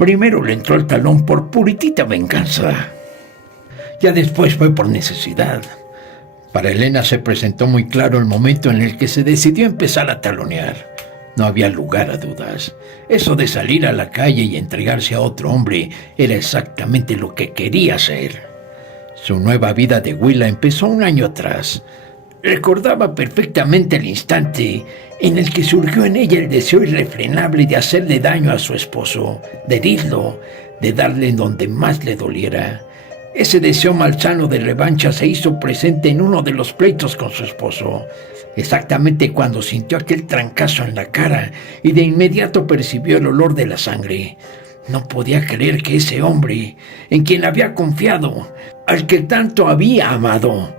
Primero le entró el talón por puritita venganza. Ya después fue por necesidad. Para Elena se presentó muy claro el momento en el que se decidió empezar a talonear. No había lugar a dudas. Eso de salir a la calle y entregarse a otro hombre era exactamente lo que quería hacer. Su nueva vida de huila empezó un año atrás. Recordaba perfectamente el instante en el que surgió en ella el deseo irrefrenable de hacerle daño a su esposo, de herirlo, de darle en donde más le doliera. Ese deseo malsano de revancha se hizo presente en uno de los pleitos con su esposo, exactamente cuando sintió aquel trancazo en la cara y de inmediato percibió el olor de la sangre. No podía creer que ese hombre, en quien había confiado, al que tanto había amado,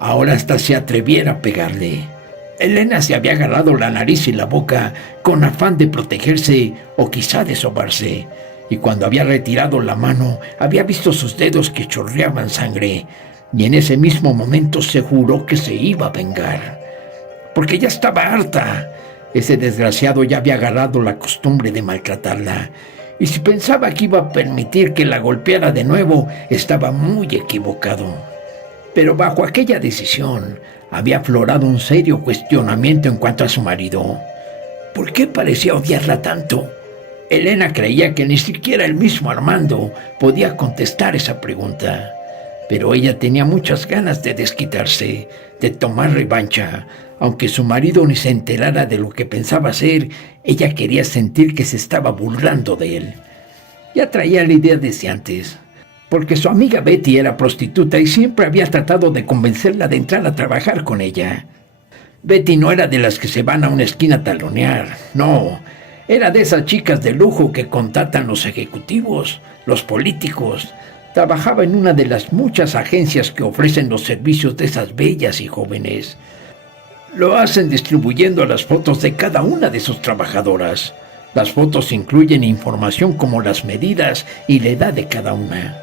ahora hasta se atreviera a pegarle. Elena se había agarrado la nariz y la boca con afán de protegerse o quizá de sobarse, y cuando había retirado la mano había visto sus dedos que chorreaban sangre, y en ese mismo momento se juró que se iba a vengar, porque ya estaba harta. Ese desgraciado ya había agarrado la costumbre de maltratarla, y si pensaba que iba a permitir que la golpeara de nuevo, estaba muy equivocado. Pero bajo aquella decisión había aflorado un serio cuestionamiento en cuanto a su marido. ¿Por qué parecía odiarla tanto? Elena creía que ni siquiera el mismo Armando podía contestar esa pregunta, pero ella tenía muchas ganas de desquitarse, de tomar revancha. Aunque su marido ni se enterara de lo que pensaba hacer, ella quería sentir que se estaba burlando de él. Ya traía la idea desde antes, porque su amiga Betty era prostituta y siempre había tratado de convencerla de entrar a trabajar con ella. Betty no era de las que se van a una esquina a talonear, no. Era de esas chicas de lujo que contratan los ejecutivos, los políticos. Trabajaba en una de las muchas agencias que ofrecen los servicios de esas bellas y jóvenes. Lo hacen distribuyendo las fotos de cada una de sus trabajadoras. Las fotos incluyen información como las medidas y la edad de cada una.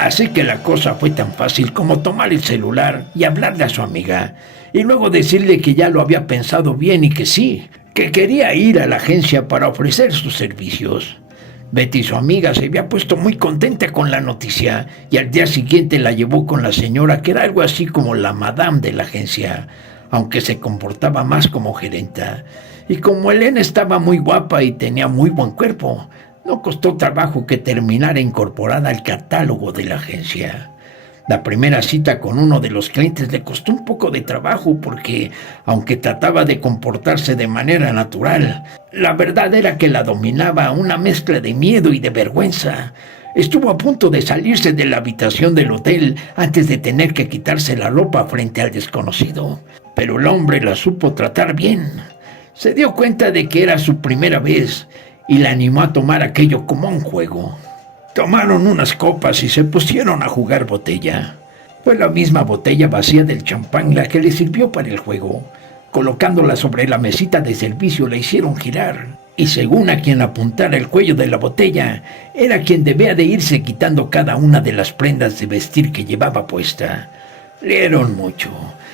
Así que la cosa fue tan fácil como tomar el celular y hablarle a su amiga, y luego decirle que ya lo había pensado bien y que sí, que quería ir a la agencia para ofrecer sus servicios. Betty, su amiga, se había puesto muy contenta con la noticia y al día siguiente la llevó con la señora, que era algo así como la madame de la agencia, aunque se comportaba más como gerenta. Y como Elena estaba muy guapa y tenía muy buen cuerpo, no costó trabajo que terminara incorporada al catálogo de la agencia. La primera cita con uno de los clientes le costó un poco de trabajo porque, aunque trataba de comportarse de manera natural, la verdad era que la dominaba una mezcla de miedo y de vergüenza. Estuvo a punto de salirse de la habitación del hotel antes de tener que quitarse la ropa frente al desconocido, pero el hombre la supo tratar bien. Se dio cuenta de que era su primera vez y la animó a tomar aquello como un juego. Tomaron unas copas y se pusieron a jugar botella. Fue la misma botella vacía del champán la que le sirvió para el juego. Colocándola sobre la mesita de servicio la hicieron girar, y según a quien apuntara el cuello de la botella, era quien debía de irse quitando cada una de las prendas de vestir que llevaba puesta. Rieron mucho,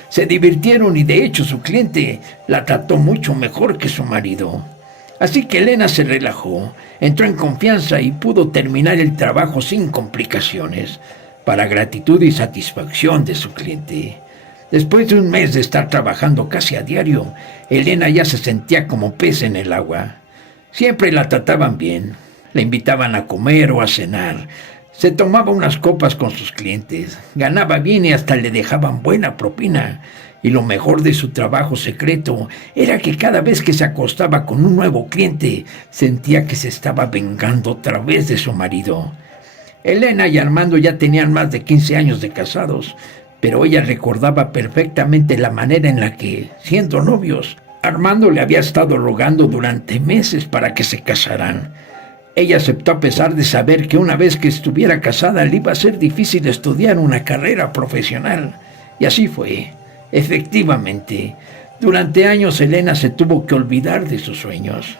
se divirtieron y de hecho su cliente la trató mucho mejor que su marido. Así que Elena se relajó, entró en confianza y pudo terminar el trabajo sin complicaciones, para gratitud y satisfacción de su cliente. Después de un mes de estar trabajando casi a diario, Elena ya se sentía como pez en el agua. Siempre la trataban bien, la invitaban a comer o a cenar, se tomaba unas copas con sus clientes, ganaba bien y hasta le dejaban buena propina. Y lo mejor de su trabajo secreto era que cada vez que se acostaba con un nuevo cliente, sentía que se estaba vengando otra vez de su marido. Elena y Armando ya tenían más de 15 años de casados, pero ella recordaba perfectamente la manera en la que, siendo novios, Armando le había estado rogando durante meses para que se casaran. Ella aceptó a pesar de saber que una vez que estuviera casada le iba a ser difícil estudiar una carrera profesional. Y así fue. Efectivamente, durante años Elena se tuvo que olvidar de sus sueños.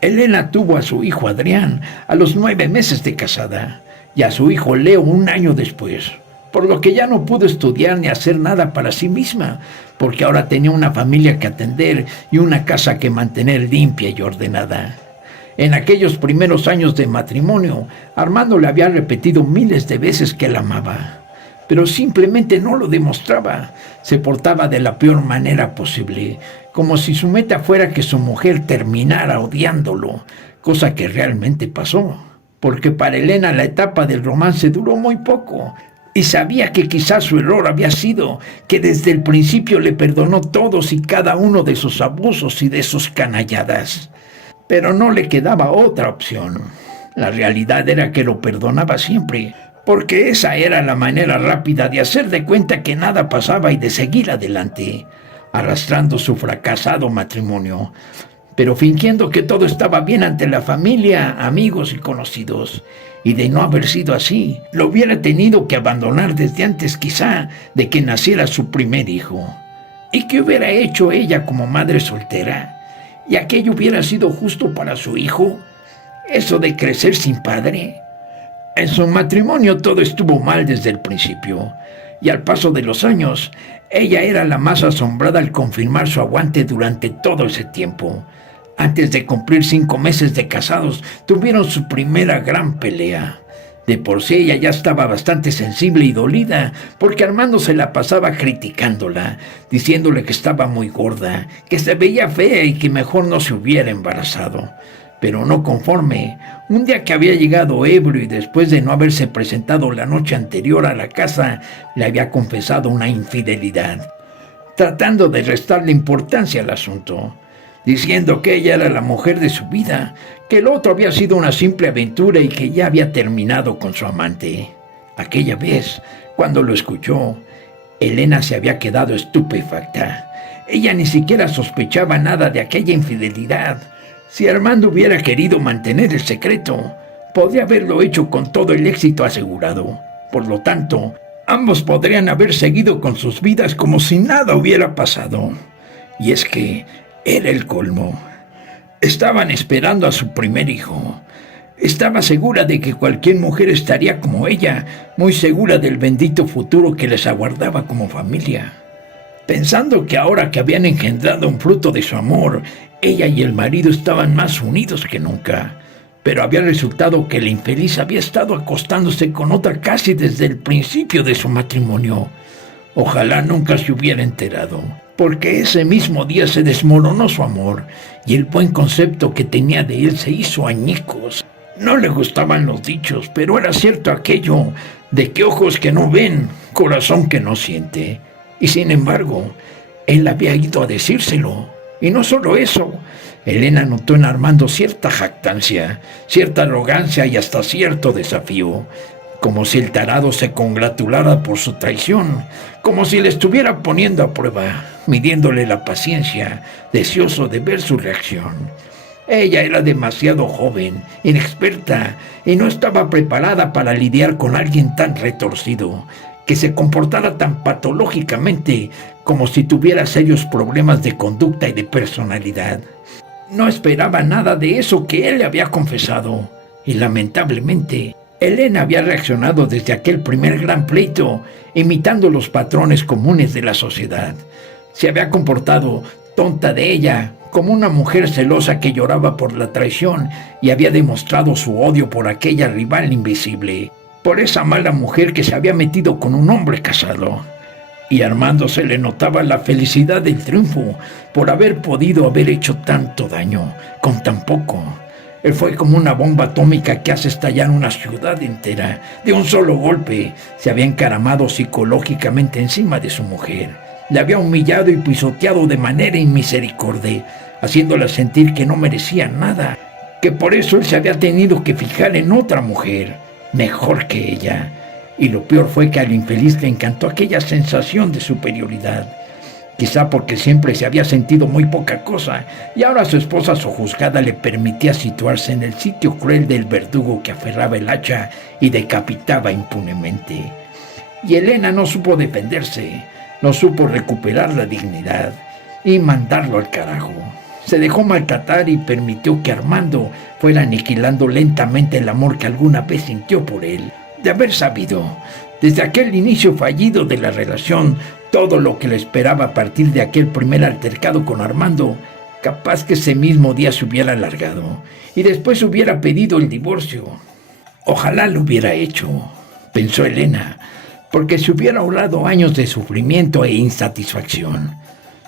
Elena tuvo a su hijo Adrián a los 9 meses de casada y a su hijo Leo un año después, por lo que ya no pudo estudiar ni hacer nada para sí misma, porque ahora tenía una familia que atender y una casa que mantener limpia y ordenada. En aquellos primeros años de matrimonio, Armando le había repetido miles de veces que la amaba, pero simplemente no lo demostraba. Se portaba de la peor manera posible, como si su meta fuera que su mujer terminara odiándolo, cosa que realmente pasó, porque para Elena la etapa del romance duró muy poco, y sabía que quizás su error había sido que desde el principio le perdonó todos y cada uno de sus abusos y de sus canalladas. Pero no le quedaba otra opción. La realidad era que lo perdonaba siempre, porque esa era la manera rápida de hacer de cuenta que nada pasaba y de seguir adelante, arrastrando su fracasado matrimonio, pero fingiendo que todo estaba bien ante la familia, amigos y conocidos. Y de no haber sido así, lo hubiera tenido que abandonar desde antes quizá de que naciera su primer hijo. ¿Y qué hubiera hecho ella como madre soltera? ¿Y aquello hubiera sido justo para su hijo? ¿Eso de crecer sin padre? En su matrimonio todo estuvo mal desde el principio, y al paso de los años, ella era la más asombrada al confirmar su aguante durante todo ese tiempo. Antes de cumplir 5 meses de casados, tuvieron su primera gran pelea. De por sí ella ya estaba bastante sensible y dolida, porque Armando se la pasaba criticándola, diciéndole que estaba muy gorda, que se veía fea y que mejor no se hubiera embarazado. Pero no conforme, un día que había llegado ebrio y después de no haberse presentado la noche anterior a la casa, le había confesado una infidelidad, tratando de restarle importancia al asunto, diciendo que ella era la mujer de su vida, que el otro había sido una simple aventura y que ya había terminado con su amante. Aquella vez, cuando lo escuchó, Elena se había quedado estupefacta. Ella ni siquiera sospechaba nada de aquella infidelidad. Si Armando hubiera querido mantener el secreto, podría haberlo hecho con todo el éxito asegurado. Por lo tanto, ambos podrían haber seguido con sus vidas como si nada hubiera pasado. Y es que era el colmo. Estaban esperando a su primer hijo. Estaba segura de que cualquier mujer estaría como ella, muy segura del bendito futuro que les aguardaba como familia. Pensando que ahora que habían engendrado un fruto de su amor, ella y el marido estaban más unidos que nunca. Pero había resultado que el infeliz había estado acostándose con otra casi desde el principio de su matrimonio. Ojalá nunca se hubiera enterado, porque ese mismo día se desmoronó su amor y el buen concepto que tenía de él se hizo añicos. No le gustaban los dichos, pero era cierto aquello de que ojos que no ven, corazón que no siente. Y sin embargo, él había ido a decírselo. Y no solo eso, Elena notó en Armando cierta jactancia, cierta arrogancia y hasta cierto desafío, como si el tarado se congratulara por su traición, como si le estuviera poniendo a prueba, midiéndole la paciencia, deseoso de ver su reacción. Ella era demasiado joven, inexperta, y no estaba preparada para lidiar con alguien tan retorcido, que se comportara tan patológicamente como si tuviera serios problemas de conducta y de personalidad. No esperaba nada de eso que él le había confesado, y lamentablemente, Elena había reaccionado desde aquel primer gran pleito, imitando los patrones comunes de la sociedad. Se había comportado, tonta de ella, como una mujer celosa que lloraba por la traición y había demostrado su odio por aquella rival invisible, por esa mala mujer que se había metido con un hombre casado. Y a Armando se le notaba la felicidad del triunfo por haber podido haber hecho tanto daño con tan poco. Él fue como una bomba atómica que hace estallar una ciudad entera. De un solo golpe se había encaramado psicológicamente encima de su mujer. Le había humillado y pisoteado de manera inmisericordia, haciéndola sentir que no merecía nada, que por eso él se había tenido que fijar en otra mujer, mejor que ella. Y lo peor fue que al infeliz le encantó aquella sensación de superioridad. Quizá porque siempre se había sentido muy poca cosa, y ahora su esposa sojuzgada le permitía situarse en el sitio cruel del verdugo que aferraba el hacha y decapitaba impunemente. Y Elena no supo defenderse, no supo recuperar la dignidad y mandarlo al carajo. Se dejó maltratar y permitió que Armando fuera aniquilando lentamente el amor que alguna vez sintió por él. De haber sabido, desde aquel inicio fallido de la relación, todo lo que le esperaba a partir de aquel primer altercado con Armando, Capaz que ese mismo día se hubiera largado y después hubiera pedido el divorcio. Ojalá lo hubiera hecho, pensó Elena, porque se hubiera ahorrado años de sufrimiento e insatisfacción.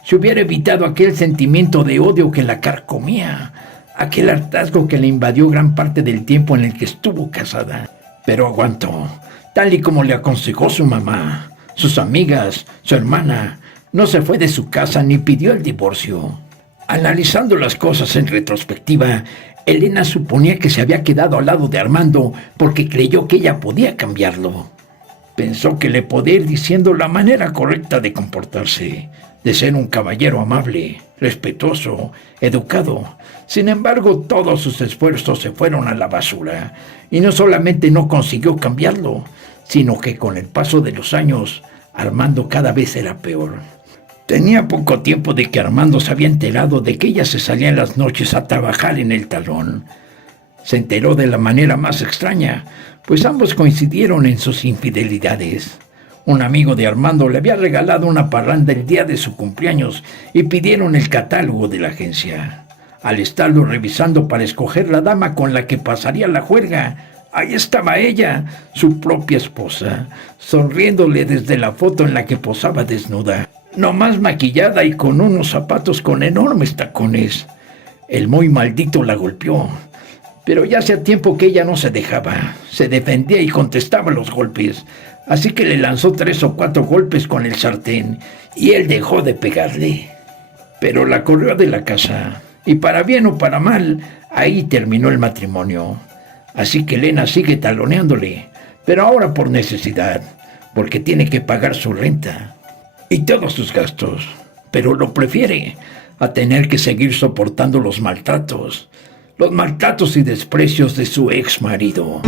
Se hubiera evitado aquel sentimiento de odio que la carcomía, aquel hartazgo que le invadió gran parte del tiempo en el que estuvo casada. Pero aguantó, tal y como le aconsejó su mamá, sus amigas, su hermana. No se fue de su casa ni pidió el divorcio. Analizando las cosas en retrospectiva, Elena suponía que se había quedado al lado de Armando porque creyó que ella podía cambiarlo. Pensó que le podía ir diciendo la manera correcta de comportarse, de ser un caballero amable, respetuoso, educado. Sin embargo, todos sus esfuerzos se fueron a la basura, y no solamente no consiguió cambiarlo, sino que con el paso de los años, Armando cada vez era peor. Tenía poco tiempo de que Armando se había enterado de que ella se salía en las noches a trabajar en el talón. Se enteró de la manera más extraña, pues ambos coincidieron en sus infidelidades. Un amigo de Armando le había regalado una parranda el día de su cumpleaños y pidieron el catálogo de la agencia. Al estarlo revisando para escoger la dama con la que pasaría la juerga, ahí estaba ella, su propia esposa, sonriéndole desde la foto en la que posaba desnuda, no más maquillada y con unos zapatos con enormes tacones. El muy maldito la golpeó, pero ya hacía tiempo que ella no se dejaba, se defendía y contestaba los golpes, así que le lanzó 3 o 4 golpes con el sartén y él dejó de pegarle. Pero la corrió de la casa, y para bien o para mal, ahí terminó el matrimonio. Así que Elena sigue taloneándole, pero ahora por necesidad, porque tiene que pagar su renta y todos sus gastos, pero lo prefiere a tener que seguir soportando los maltratos y desprecios de su ex marido.